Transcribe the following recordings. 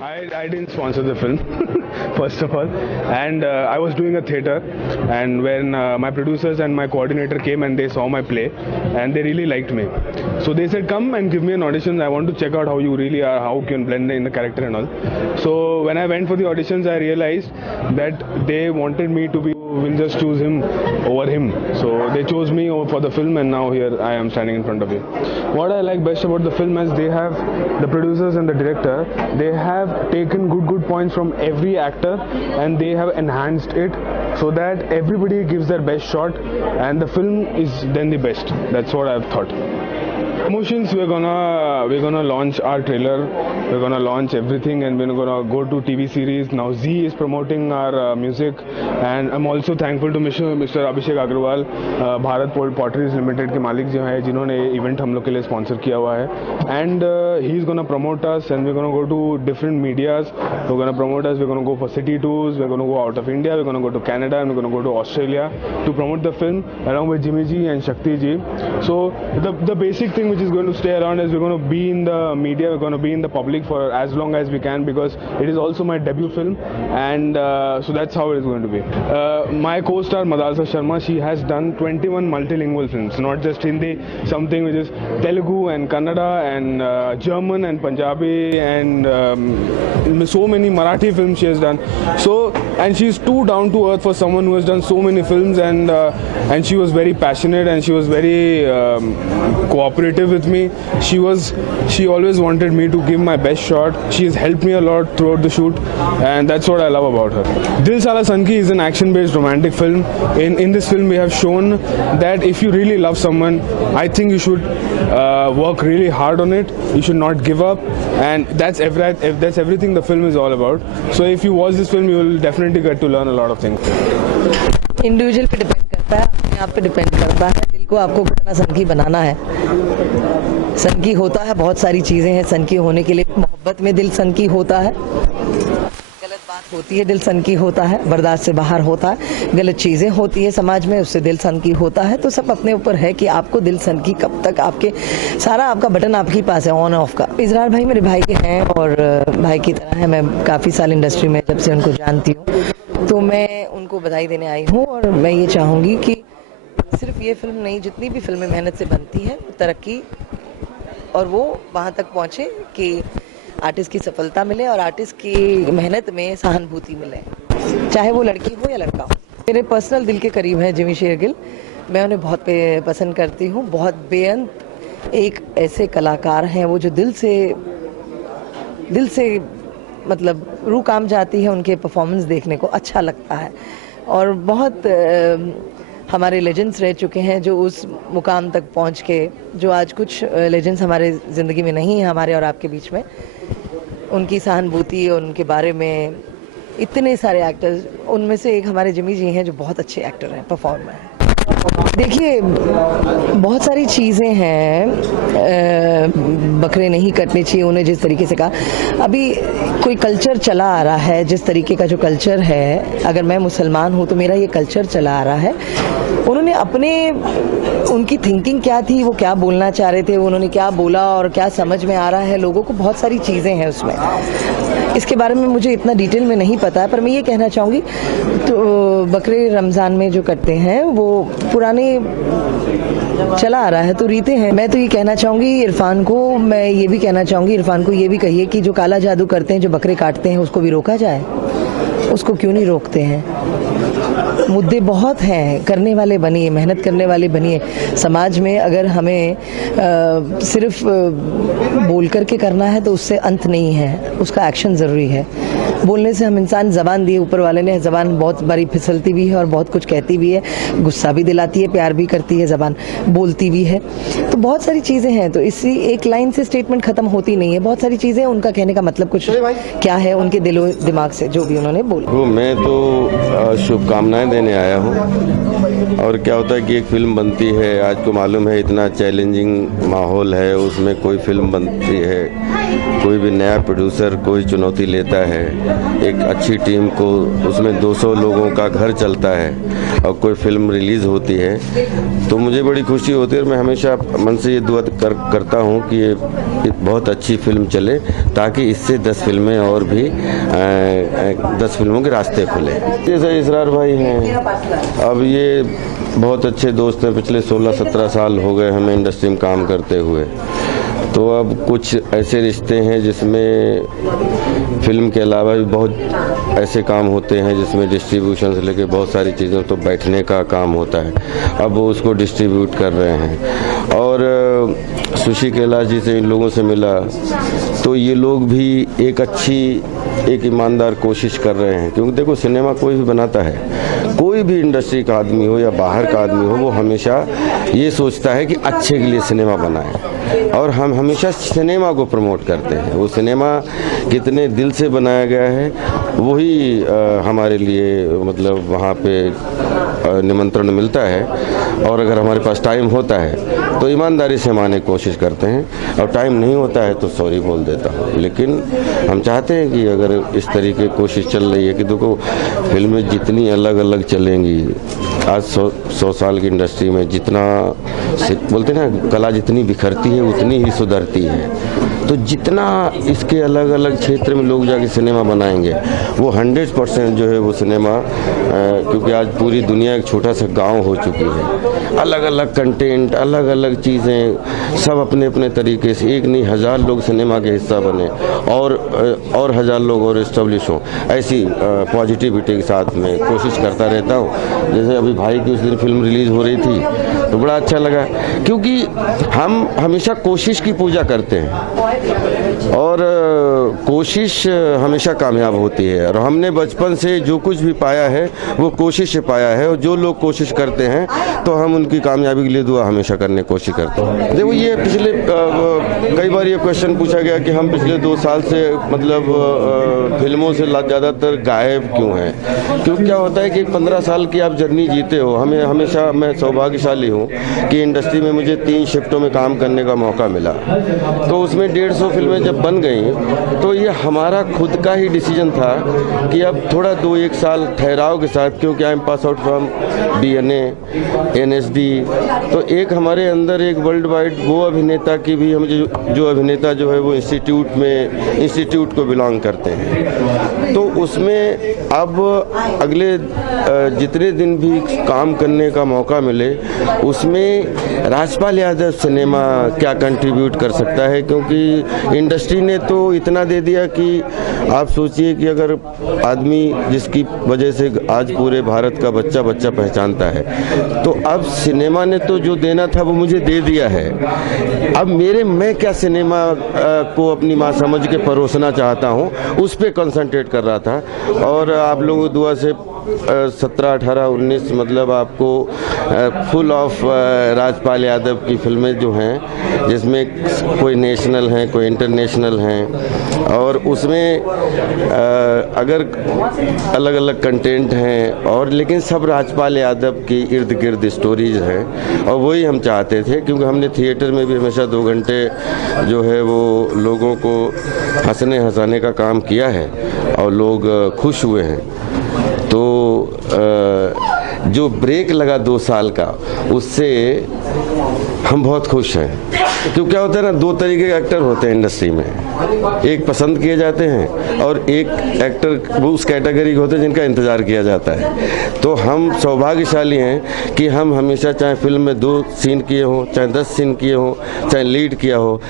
I didn't sponsor the film, first of all, and I was doing a theatre, and when my producers and my coordinator came and they saw my play, and they really liked me, so they said, come and give me an audition. I want to check out how you really are, how you can blend in the character and all. So when I went for the auditions, I realized that they wanted me to be, will just choose him over him. So they chose me for the film, and now here I am standing in front of you. What I like best about the film is they have, the producers and the director, they have taken good points from every actor and they have enhanced it so that everybody gives their best shot and the film is then the best. That's what I've thought. Emotions, we're gonna launch our trailer, we're gonna launch everything, and we're gonna go to TV series. Now Z is promoting our music, and I'm also thankful to Mr. Abhishek Agrawal, Bharat Potteries Limited के मालिक जो हैं, जिन्होंने event हम लोग के लिए sponsor किया हुआ है, and he's gonna promote us, and we're gonna go to different medias. We're gonna promote us. We're gonna go for city tours. We're gonna go out of India. We're gonna go to Canada, and we're gonna go to Australia to promote the film along with Jimmy Ji and Shakti Ji. So the basic thing which is going to stay around is we're going to be in the media, we're going to be in the public for as long as we can, because it is also my debut film, and so that's how it is going to be. My co-star Madalsa Sharma, she has done 21 multilingual films, not just Hindi, something which is Telugu and Kannada and German and Punjabi and so many Marathi films she has done. So, and she's too down to earth for someone who has done so many films, and she was very passionate and she was very cooperative with me. She always wanted me to give my best shot. She has helped me a lot throughout the shoot, and that's what I love about her. Dil Sala Sanki is an action-based romantic film. In this film we have shown that if you really love someone, I think you should work really hard on it. You should not give up, and that's everything the film is all about. So if you watch this film, you will definitely get to learn a lot of things. Individual पे depend करता है, अपने आप पे depend करता है, दिल को आपको कितना सनकी बनाना है। सनकी होता है, बहुत सारी चीज़ें हैं सनकी होने के लिए। मोहब्बत में दिल सनकी होता है, गलत बात होती है दिल सनकी होता है, बर्दाश्त से बाहर होता है, गलत चीज़ें होती है समाज में, उससे दिल सनकी होता है। तो सब अपने ऊपर है कि आपको दिल सनकी कब तक, आपके सारा आपका बटन आपके पास है ऑन ऑफ का। इजरार भाई मेरे भाई के हैं और भाई की तरह है। मैं काफ़ी साल इंडस्ट्री में जब से उनको जानती हूँ, तो मैं उनको बधाई देने आई हूँ, और मैं ये चाहूँगी कि सिर्फ ये फिल्म नहीं, जितनी भी फिल्में मेहनत से बनती हैं, तरक्की और वो वहाँ तक पहुँचे कि आर्टिस्ट की सफलता मिले और आर्टिस्ट की मेहनत में सहानुभूति मिले, चाहे वो लड़की हो या लड़का हो। मेरे पर्सनल दिल के करीब है जिमी शेरगिल, मैं उन्हें बहुत पसंद करती हूँ, बहुत बेअंत एक ऐसे कलाकार हैं वो जो दिल से मतलब रूह काम जाती है, उनके परफॉर्मेंस देखने को अच्छा लगता है। और बहुत हमारे लेजेंड्स रह चुके हैं जो उस मुकाम तक पहुंच के, जो आज कुछ लेजेंड्स हमारे ज़िंदगी में नहीं हैं, हमारे और आपके बीच में, उनकी सहानुभूति और उनके बारे में इतने सारे एक्टर्स, उनमें से एक हमारे जिमी जी हैं जो बहुत अच्छे एक्टर हैं, परफॉर्मर हैं। देखिए बहुत सारी चीज़ें हैं, बकरे नहीं कटने चाहिए उन्हें, जिस तरीके से कहा अभी कोई कल्चर चला आ रहा है, जिस तरीके का जो कल्चर है, अगर मैं मुसलमान हूँ तो मेरा ये कल्चर चला आ रहा है। उन्होंने उनकी थिंकिंग क्या थी, वो क्या बोलना चाह रहे थे, उन्होंने क्या बोला और क्या समझ में आ रहा है लोगों को, बहुत सारी चीज़ें हैं उसमें। इसके बारे में मुझे इतना डिटेल में नहीं पता है, पर मैं ये कहना चाहूँगी तो बकरे रमज़ान में जो कटते हैं वो पुराने चला आ रहा है, तो रीते हैं। मैं तो ये कहना चाहूँगी इरफान को, मैं ये भी कहना चाहूँगी इरफान को ये भी कहिए कि जो काला जादू करते हैं, जो बकरे काटते हैं, उसको भी रोका जाए। उसको क्यों नहीं रोकते हैं? मुद्दे बहुत हैं, करने वाले बनिए, मेहनत करने वाले बनिए। समाज में अगर हमें सिर्फ बोल करके करना है तो उससे अंत नहीं है, उसका एक्शन ज़रूरी है। बोलने से हम इंसान, ज़बान दी ऊपर वाले ने, ज़बान बहुत बारी फिसलती भी है और बहुत कुछ कहती भी है, गुस्सा भी दिलाती है, प्यार भी करती है, ज़बान बोलती भी है। तो बहुत सारी चीज़ें हैं, तो इसी एक लाइन से स्टेटमेंट ख़त्म होती नहीं है। बहुत सारी चीज़ें, उनका कहने का मतलब कुछ क्या है, उनके दिलो दिमाग से जो भी उन्होंने बोला। मैं तो शुभकामनाएं लेने आया हूँ। और क्या होता है कि एक फ़िल्म बनती है, आज को मालूम है इतना चैलेंजिंग माहौल है, उसमें कोई फ़िल्म बनती है, कोई भी नया प्रोड्यूसर कोई चुनौती लेता है, एक अच्छी टीम को, उसमें 200 लोगों का घर चलता है और कोई फ़िल्म रिलीज़ होती है, तो मुझे बड़ी खुशी होती है। और मैं हमेशा मन से ये दुआ करता हूँ कि ये बहुत अच्छी फ़िल्म चले, ताकि इससे 10 फिल्में और भी 10 फिल्मों के रास्ते खुले। जैसे इसरार भाई हैं, अब ये बहुत अच्छे दोस्त हैं, पिछले 16-17 साल हो गए हमें इंडस्ट्री में काम करते हुए। तो अब कुछ ऐसे रिश्ते हैं जिसमें फिल्म के अलावा भी बहुत ऐसे काम होते हैं जिसमें डिस्ट्रीब्यूशन से लेके बहुत सारी चीज़ों तो बैठने का काम होता है। अब वो उसको डिस्ट्रीब्यूट कर रहे हैं। और सुशी कैलाश जी से इन लोगों से मिला तो ये लोग भी एक ईमानदार कोशिश कर रहे हैं, क्योंकि देखो सिनेमा कोई भी बनाता है, कोई भी इंडस्ट्री का आदमी हो या बाहर का आदमी हो, वो हमेशा ये सोचता है कि अच्छे के लिए सिनेमा बनाए। और हम हमेशा सिनेमा को प्रमोट करते हैं। वो सिनेमा कितने दिल से बनाया गया है वही हमारे लिए मतलब वहाँ पे निमंत्रण मिलता है। और अगर हमारे पास टाइम होता है तो ईमानदारी से हम आने की कोशिश करते हैं, और टाइम नहीं होता है तो सॉरी बोल देता हूँ। लेकिन हम चाहते हैं कि अगर इस तरीके की कोशिश चल रही है कि देखो फिल्में जितनी अलग अलग चलेंगी, आज 100 साल की इंडस्ट्री में जितना बोलते हैं ना, कला जितनी बिखरती है उतनी ही सुधरती है। तो जितना इसके अलग अलग क्षेत्र में लोग जाके सिनेमा बनाएंगे, वो 100% जो है वो सिनेमा, क्योंकि आज पूरी दुनिया एक छोटा सा गांव हो चुकी है, अलग अलग कंटेंट, अलग अलग चीज़ें, सब अपने अपने तरीके से, एक नहीं 1000 लोग सिनेमा के हिस्सा बने और 1000 लोग और इस्टेब्लिश हों, ऐसी पॉजिटिविटी के साथ में कोशिश करता रहता हूँ। जैसे अभी भाई की उस दिन फिल्म रिलीज़ हो रही थी तो बड़ा अच्छा लगा, क्योंकि हम हमेशा कोशिश की पूजा करते हैं और कोशिश हमेशा कामयाब होती है। और हमने बचपन से जो कुछ भी पाया है वो कोशिश से पाया है, और जो लोग कोशिश करते हैं तो हम उनकी कामयाबी के लिए दुआ हमेशा करने की कोशिश करते हैं। देखो ये पिछले कई बार ये क्वेश्चन पूछा गया कि हम पिछले 2 साल से मतलब फिल्मों से ज़्यादातर गायब क्यों हैं। क्योंकि क्या होता है कि 15 साल की आप जर्नी जीते हो। हमें हमेशा, मैं सौभाग्यशाली हूँ कि इंडस्ट्री में मुझे 3 शिफ्टों में काम करने का मौका मिला। तो उसमें 150 फिल्में जब बन गई तो ये हमारा खुद का ही डिसीजन था कि अब थोड़ा 2-1 साल ठहराव के साथ, क्योंकि I am pass out from DNA, NSD, तो एक हमारे अंदर एक वर्ल्ड वाइड वो अभिनेता की भी, हम जो अभिनेता जो है वो इंस्टीट्यूट को बिलोंग करते हैं। तो उसमें अब अगले जितने दिन भी काम करने का मौका मिले उसमें राजपाल यादव सिनेमा क्या कंट्रीब्यूट कर सकता है, क्योंकि इंडस्ट्री ने तो इतना दे दिया कि आप सोचिए कि अगर आदमी जिसकी वजह से आज पूरे भारत का बच्चा पहचानता है, तो अब सिनेमा ने तो जो देना था वो मुझे दे दिया है। अब मैं क्या सिनेमा को अपनी माँ समझ के परोसना चाहता हूँ, उस पर कंसंट्रेट कर रहा था। और आप लोगों की दुआ से 17, 18, 19 मतलब आपको फुल ऑफ राजपाल यादव की फिल्में जो हैं, जिसमें कोई नेशनल हैं, कोई इंटरनेशनल हैं, और उसमें अगर अलग अलग कंटेंट हैं, और लेकिन सब राजपाल यादव की इर्द गिर्द स्टोरीज हैं। और वही हम चाहते थे, क्योंकि हमने थिएटर में भी हमेशा 2 घंटे जो है वो लोगों को हंसाने का काम किया है और लोग खुश हुए हैं। तो जो ब्रेक लगा 2 साल का, उससे हम बहुत खुश हैं। क्योंकि क्या होता है ना, 2 तरीके के एक्टर होते हैं इंडस्ट्री में, एक पसंद किए जाते हैं और एक एक्टर वो उस कैटेगरी के होते हैं जिनका इंतज़ार किया जाता है। तो हम सौभाग्यशाली हैं कि हम हमेशा, चाहे फिल्म में 2 सीन किए हों, चाहे 10 सीन किए हों, चाहे लीड किया हो,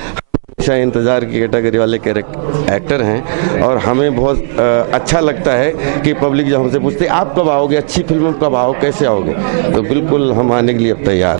हमेशा इंतज़ार की कैटेगरी वाले एक्टर हैं। और हमें बहुत अच्छा लगता है कि पब्लिक जब हमसे पूछते आप कब आओगे, अच्छी फिल्म कब आओ, कैसे आओगे, तो बिल्कुल हम आने के लिए अब तैयार।